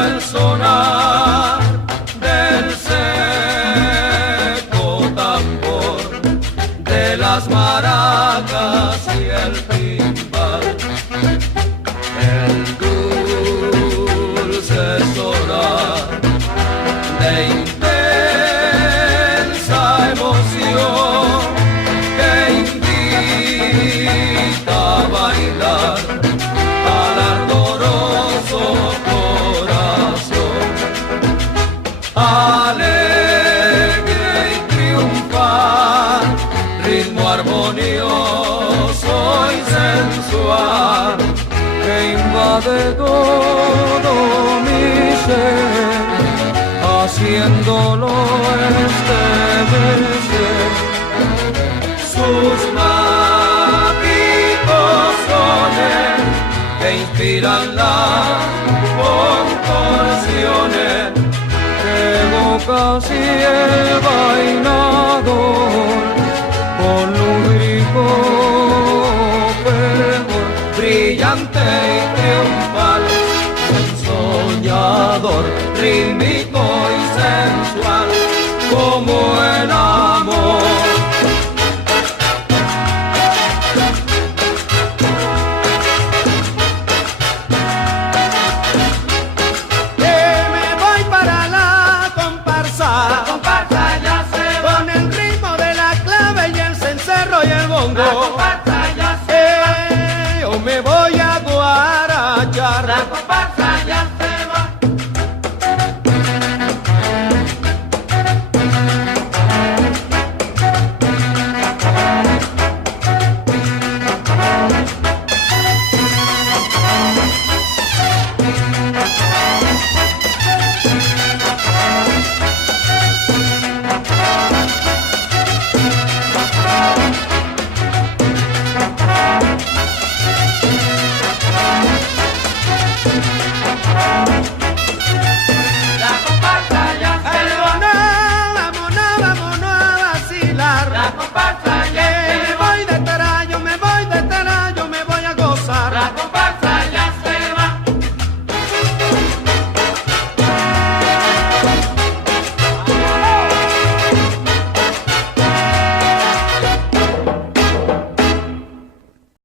El sonar del seco tambor, de las maracas y el timbal, el dulce sonar de intensa emoción que invita a bailar al ardoroso alegre y triunfal, ritmo armonioso y sensual que invade todo mi ser, haciéndolo estremecer. Sus mágicos sones que inspiran las contorsiones, casi el bailador con lúbrico fervor, brillante y triunfal, soñador, rítmico y sensual, como el amor. La comparsa ya se va. Yo me voy a guarachar. La comparsa ya se va.